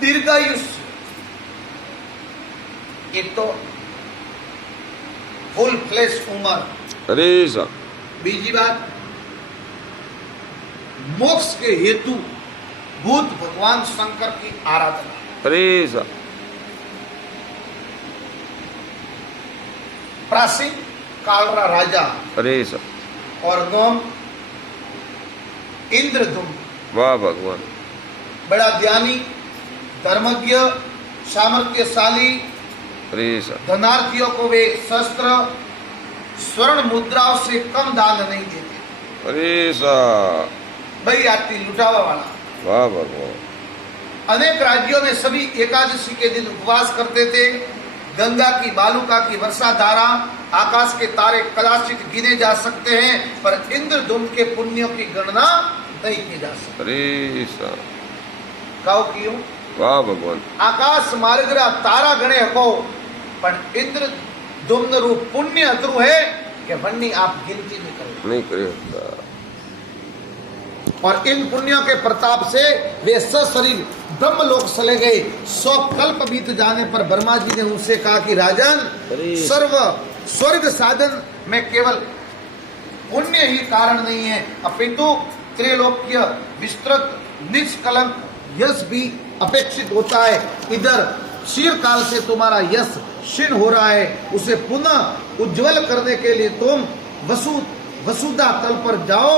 दीर्घायुष्य, एक तो full flash उम्र, अरे सा बीजी बात मोक्ष के हेतु भूत भगवान शंकर की आराधना। अरे सा प्राचीन कालरा राजा अरे सा और नाम इंद्रदुम्न, वाह भगवान, बड़ा ज्ञानी, धर्मज्ञ, सामर्थ्यशाली, अरे सा धनार्थियों को वे शस्त्र स्वर्ण मुद्राओं से कम दान नहीं देते। अरे सा भाई आती लुटावा वाला। वाह भगवान, अनेक राज्यों में सभी एकादशी के दिन उपवास करते थे। गंगा की बालुका की वर्षा धारा, आकाश के तारे कदाचित गिने जा सकते हैं, पर इंद्रदुम्न के पुण्यों की गणना नहीं की जा सकती। अरे सा काउ क्यों? वाह भगवान, आकाश मार्गरा तारा गणे हको, पर इंद्रदुम्न रूप पुण्य अतरु है कि वन्नी आप गिनती नहीं करो। नहीं करे होता। और इन पुण्यों के प्रताप से वे सशरीर ब्रह्मलोक चले गए। 100 कल्प बीत जाने पर ब्रह्मा जी ने उनसे कहा कि राजन, सर्व स्वर्ग साधन में केवल पुण्य ही कारण नहीं है, अपितु त्रैलोक्य विस्तृत निष्कलंक यश भी अपेक्षित होता है। इधर चिरकाल से तुम्हारा यश क्षीण हो रहा है, उसे पुनः उज्जवल करने के लिए तुम वसुधा तल पर जाओ।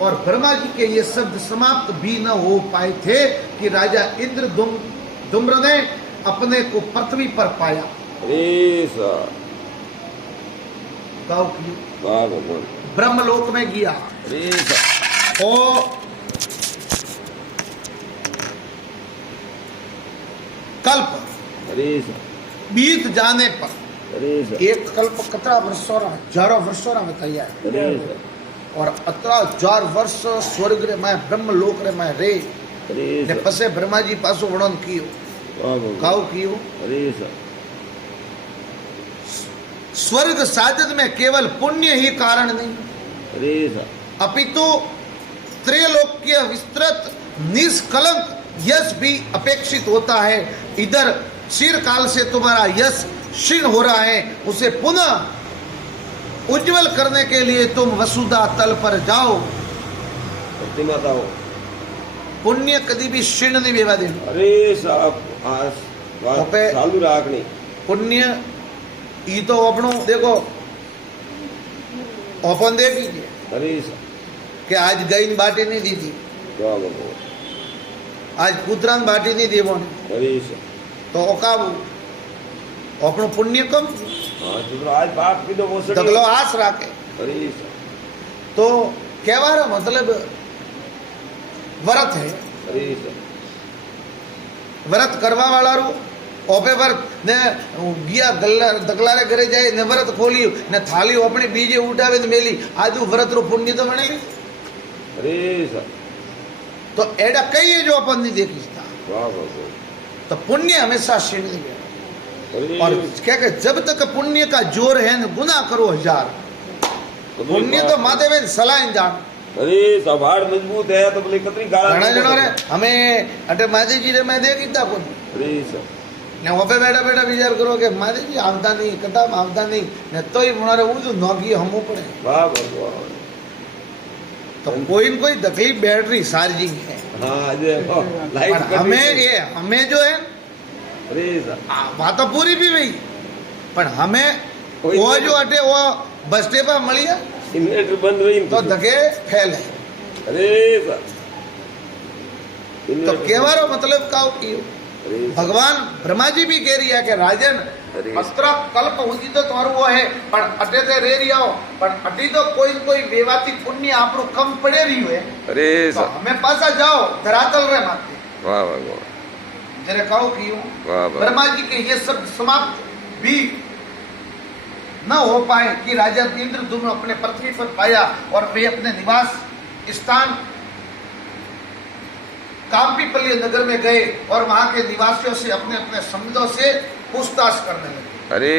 और ब्रह्मा जी के ये शब्द समाप्त भी न हो पाए थे कि राजा इंद्रदुम्न ने अपने को पृथ्वी पर पाया। अरे सा वाह भगवान, ब्रह्मलोक में गया। अरे सा और कल्प अरे सा बीत जाने पर, अरे सा एक कल्प कतरा वर्षों हजारों वर्षों में तैयार, अरे सा और अतरा 1000 वर्ष स्वर्ग रे मैं ब्रह्मलोक रे मैं रे अरे ने सा पसे ब्रह्मा जी पासो वर्णन कियो। वाह भगवान, काउ कियो? अरे सा स्वर्ग साधन में केवल पुण्य ही कारण नहीं, अरे सा अपितु त्रैलोक्य विस्तृत निष्कलंक यश भी अपेक्षित होता है। इधर चिरकाल से तुम्हारा यश क्षीण हो रहा है, उसे पुनः उज्जवल करने के लिए तुम वसुधा तल पर जाओ। माता हो पुण्य कभी भी क्षीण नहीं वेवा दे। अरे साहब चालू राखनी पुण्य ई तो अपनो देखो ओपन दे दीजिए। अरे कि आज गई बाटी नहीं दी थी, वाह भगवान, आज कुतरा बाटी नहीं दी बोने, अरे तो ओकाबू अपनो पुण्य कम। हाँ तो आज बात की तो वो दगलो आस राखे। अरे तो कहवारा मतलब व्रत है। अरे व्रत करवा वाला रू ओपे पर ने गया दगला रे घरे जाए ने व्रत खोली ने थाली अपनी बीजे उठावे ने मेली, आज व्रत रो पुण्य तो बने। अरे तो एडा कई है जो अपन नहीं देखी था। वाह भगवान, तो पुण्य हमेशा क्षीण नहीं गया। अरे और क्या कहते, जब तक पुण्य का जोर है न गुना करो 1000, पुण्य तो माथे में सलाइन जान। अरे सभाड़ मजबूत है तो बोले कितनी गाला घना जनो रे हमें अटे माते जी रे मैं देखी था पुण्य अरे ने वहाँ पे बैठा बैठा विचार करो कि माते जी आवता नहीं, कदम आवता नहीं ने तो ही मुनारे वो जो नौकी हमू पड़े। वाह भगवान, तो कोई न कोई तकलीफ बैटरी चार्जिंग है। हाँ देखो लाइट हमें जो है अरे बात तो पूरी भी हुई, पर हमें वो जो अटे वो बस स्टेप मળી इन्वर्टर बंद हुई तो धके फैल है। अरे तो केवारो मतलब का भगवान ब्रह्मा जी भी कह रही है कि राजन अस्त्र कल्प हुई तो तुम्हारू वो है, पर अटे ते रे रिया हो, पर अटी तो कोई वेवाती पुण्य आपरो कम पड़े रही है। अरे तो हमें पासा जाओ धरातल रे माते। वाह भगवान, जरे कहो क्यों? ब्रह्मा जी के ये सब समाप्त भी न हो पाए कि राजा इंद्रदुम्न अपने पृथ्वी पर पाया और वे अपने निवास स्थान काम्पीपल्य नगर में गए और वहां के निवासियों से अपने अपने संबंधों से पूछताछ करने लगे। अरे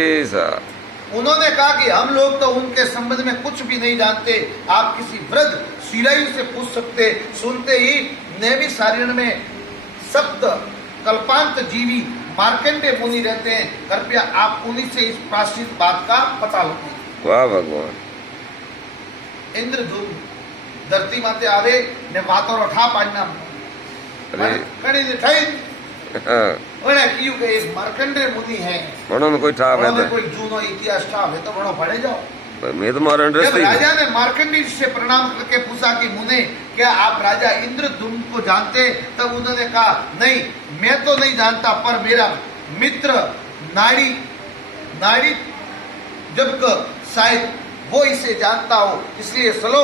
उन्होंने कहा कि हम लोग तो उनके संबंध में कुछ भी नहीं जानते, आप किसी वृद्ध सिराई से पूछ सकते। सुनते ही नैमिषारण्य में सप्त कल्पांत जीवी मार्कंडेय मुनि रहते हैं। कृपया आप उन्हीं से इस प्राचीन बात का पता लगाइए। वाह भगवान। इंद्रधूम धरती माते आवे ने मातोरो ठा पाडना अरे कड़ी ने ठई हाँ ओने कियो के एक मार्कंडेय मुनि है। मनो में कोई ठाप उन्होंने है कोई जूनो इतिहास ठा है तो बड़ो पढ़े जाओ। मैं तो मारा जब इंटरेस्ट ही नहीं। राजा ने मार्कंडेय से प्रणाम करके पूछा कि मुने क्या आप राजा इंद्रधूम को जानते? तब उन्होंने कहा नहीं, मैं तो नहीं जानता, पर मेरा मित्र नाड़ी नाड़ी जब शायद वो इसे जानता हो, इसलिए चलो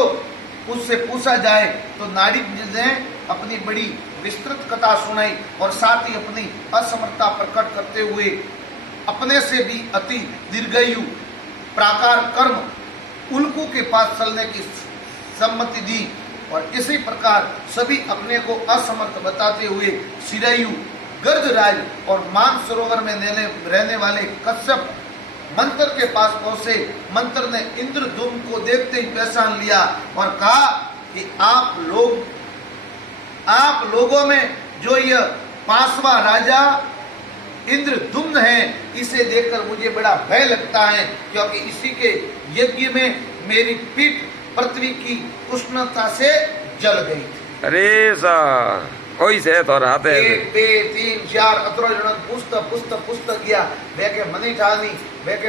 उससे पूछा जाए। तो नाड़ी ने अपनी बड़ी विस्तृत कथा सुनाई और साथ ही अपनी असमर्थता प्रकट करते हुए अपने से भी अति दीर्घायु प्राकार कर्म उल्कू के पास चलने की सम्मति दी। और इसी प्रकार सभी अपने को असमर्थ बताते हुए शिरायु गर्दराज और मानसरोवर में रहने वाले कश्यप मंत्र के पास पहुंचे। मंत्र ने इंद्रधूम को देखते ही पहचान लिया और कहा कि आप लोगों में जो यह 5वां राजा इंद्रधुम्न है, इसे देखकर मुझे बड़ा भय लगता है, क्योंकि इसी के यज्ञ में मेरी पीठ पृथ्वी की उष्णता से जल गई थी। अरे सा कोई से तो रहते हैं 1 2 3 4 अतरो जन पुस्त गया वेके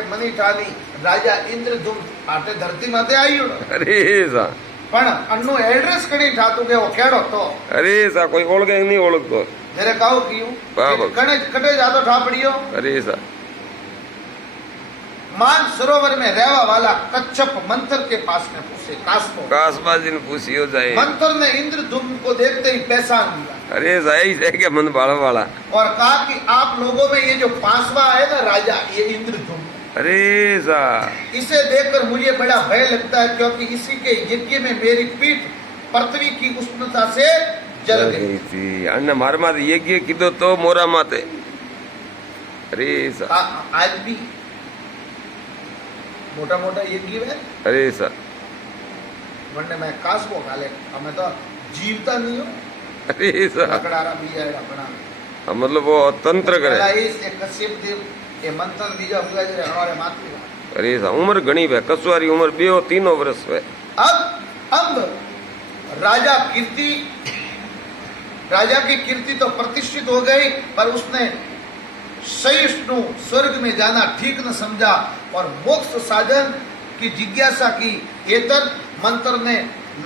मनी ठानी राजा इंद्रधुम्न आटे धरती माते आयो। अरे सा पण अन्नो एड्रेस कड़ी ठातु के वो केड़ो तो अरे सा कोई ओळखे नहीं ओळखतो मेरे काऊ कियो बाबा। कटे जातो ठापड़ियो। अरे सा मान सरोवर में रहवा वाला कच्छप मंत्र के पास में पूछे कासबाजी ने पूछियो जाए। मंत्र ने इंद्रधुम्न को देखते ही पहचान लिया। अरे सा ही है क्या मन बाड़ा वाला। और कहा कि आप लोगों में ये जो 5वां है ना राजा, ये इंद्रधुम्न। अरे सा इसे देखकर मुझे बड़ा भय लगता है, क्योंकि इसी के यज्ञ में मेरी पीठ पृथ्वी की उष्णता से जल गई थी। अन्य मार माते यज्ञ कीधो तो मोरा माते। अरे सा आज भी मोटा मोटा यज्ञ है। अरे सा वरने मैं कासबो काले हमें तो जीवता नहीं हो। अरे सा लकड़ारा भी है अपना मतलब वो तंत्र करे। पहला इस एक कश्यप देव के मंत्र दीजा हुआ जे हमारे माथे। अरे सा उम्र घणी है, कसवारी उम्र 2-3 वर्ष है। अब राजा की कीर्ति तो प्रतिष्ठित हो गई, पर उसने सहिष्णु स्वर्ग में जाना ठीक न समझा और मोक्ष साधन की जिज्ञासा की। एतर मंत्र ने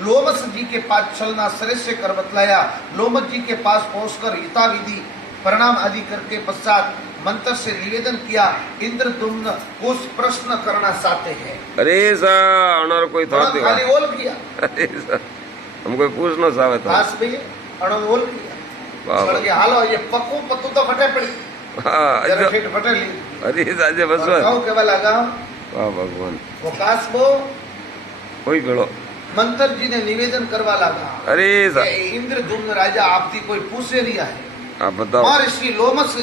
लोमस जी के पास चलना श्रेष्ठ कर बतलाया। लोमस जी के पास पहुंचकर हिताविधि प्रणाम आदि करके पश्चात मंत्र से निवेदन किया, इंद्रधुम्न कुछ प्रश्न करना चाहते हैं। अरे सा अनर कोई था खाली बोल किया। अरे सा हम कोई पूछना चाहे था पास भी अणु बोल किया। चल के हालो ये पत्तू तो फटे पड़ी। हाँ जरा फिट फटे ली। अरे साजे बस कहूं के वाला गांव वाह भगवान वो कासबो कोई गड़ो मंत्र जी ने निवेदन करवा लगा। अरे सा इंद्रधुम्न राजा आपकी कोई पूछे नहीं है। आप बताओ। और श्री लोमस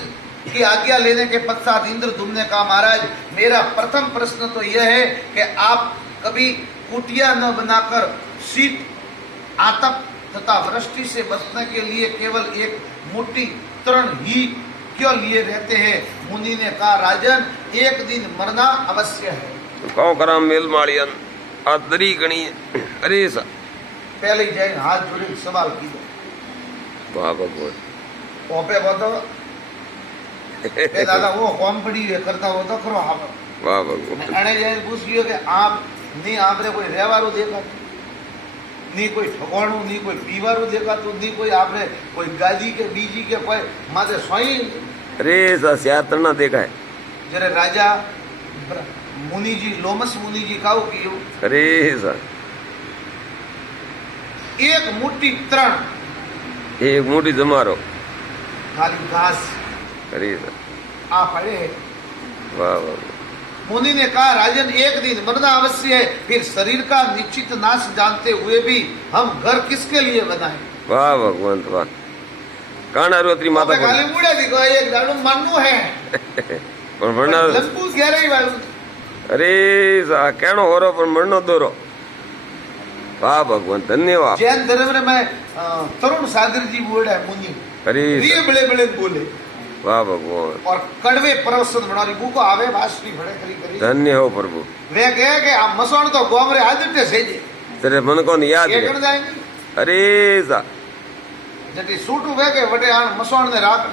की आज्ञा लेने के पश्चात इंद्रधुम्न ने कहा, महाराज मेरा प्रथम प्रश्न तो यह है कि आप कभी कुटिया न बनाकर शीत आतप तथा वृष्टि से बचने के लिए केवल एक मुट्ठी तृण ही क्यों लिए रहते हैं? मुनि ने कहा, राजन एक दिन मरना अवश्य है। तो कहो करा मेल माड़ियन आदरी गणी। अरे सा पहले ही जैन हाथ जोड़े सवाल की वाह भगवान ओपे वो तो दादा वो कौन पड़ी है करता वो तो करो आप वाह भगवान। अने जैन पूछियो कि आप नहीं आपने कोई रहवारू देखा नहीं कोई ठगवाणू नहीं कोई पीवारू देखा तो नहीं कोई आपने कोई गादी के बीजी के कोई माथे सोई। अरे सा स्यातना देखा है। जरे राजा मुनि जी लोमस मुनि जी काऊ कियो। अरे सा एक मुट्ठी तृण एक मोटी जमारो खाली घास अरे सा आ पड़े। वाह वाह मुनि ने कहा, राजन एक दिन मरना अवश्य है, फिर शरीर का निश्चित नाश जानते हुए भी हम घर किसके लिए बनाए? वाह भगवान वाह काना रोत्री माता को खाली मुड़े दिखो एक दाड़ू मन्नू है पर मरना लंबू गहराई वालू। अरे सा कहनो होरो पर मरनो दोरो। वाह भगवान धन्यवाद। जैन धर्म में तरुण सागर जी बोल है मुनि अरे ये बड़े बड़े बोले वाह भगवान, और कड़वे परवसन बनारी बुको आवे भाषणी भड़े करी करी धन्य हो प्रभु। वे कहे कि आ मसोण तो गोमरे आदित्य से जे तेरे मन को नहीं याद ये है। कण जाएंगे अरे सा जटी सूट वे के वटे आन मसोण ने राख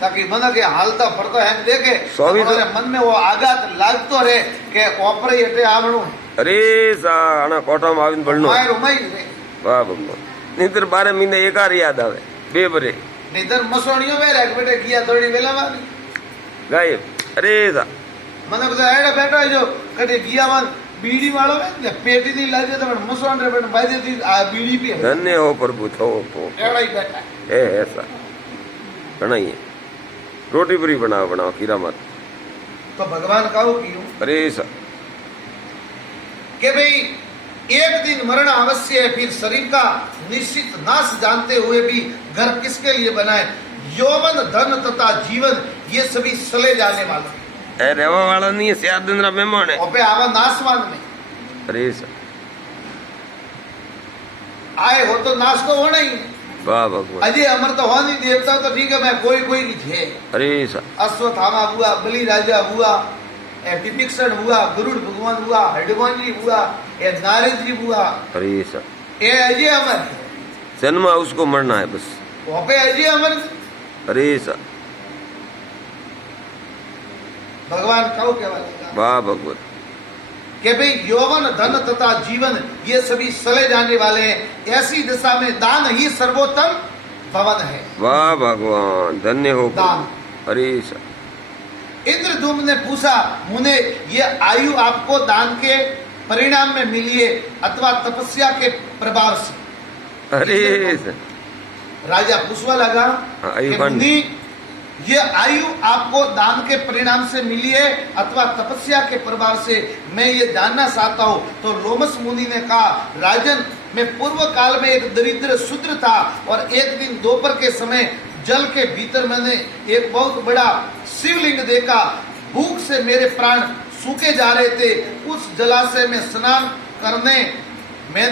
ताकि मन के हालता फरता है देखे स्वामी तो- हमारे मन में वो आघात लागतो रहे के ओपरे एटे आवणु अरे सा आना कोटा में आवीने बळनो मायर उमाई रे वाह भगवान। नितर 12 महीने एकार याद आवे बे बरे निधर मसोणियो वे रे बेटे किया थोड़ी वेला वाली गायब। अरे सा મને બધા એડે બેઠો જો કદી ગિયામાં બીડી વાળો હોય ને પેટી ની લાગે તો મસોણ રે બેઠો બાજે થી આ બીડી પી धन्य हो प्रभु थो એડા ही बैठा ए ऐसा बनाइए रोटी पूरी बनाओ बनाओ कीरा मत। तो भगवान कहू कियो अरे सा कि भाई एक दिन मरण अवश्य है, फिर शरीर का निश्चित नाश जानते हुए भी घर किसके लिए बनाए? यौवन धन तथा जीवन ये सभी सले जाने वाले हैं। ए रेवा वाला नहीं है, सियाद दिन मेहमान है। और पे आवा नाशवान में अरे सा आए हो तो नाश तो होना ही है। वाह भगवान। अजय अमर तो हो नहीं, देवता तो ठीक है, मैं कोई कोई की थे। अरे सा अश्वत्थामा हुआ, बलि राजा हुआ, विभीषण हुआ, गरुड़ भगवान हुआ, हडगोन जी हुआ, नारद जी हुआ, अरे सा ये अजय अमर है। जन्म उसको मरना है बस। वहां पे अजय अमर अरे सा भगवान कहो के वाले वाह भगवान। कि भाई यौवन धन तथा जीवन ये सभी सले जाने वाले हैं, ऐसी दिशा में दान ही सर्वोत्तम भवन है। वाह भगवान धन्य हो दान। अरे सा इंद्रधूम ने पूछा, मुने ये आयु आपको दान के परिणाम में मिली है अथवा तपस्या के प्रभाव से? अरे सा राजा पूछवा लगा हाँ, कि आयु बन- मुनि ये आयु आपको दान के परिणाम से मिली है अथवा तपस्या के प्रभाव से, मैं ये जानना चाहता हूँ। तो लोमस मुनि ने कहा, राजन मैं पूर्व काल में एक दरिद्र शूद्र था और एक दिन दोपहर के समय जल के भीतर मैंने एक बहुत बड़ा शिवलिंग देखा। भूख से मेरे प्राण सूखे जा रहे थे। उस जलाशय में स्नान करने मैंने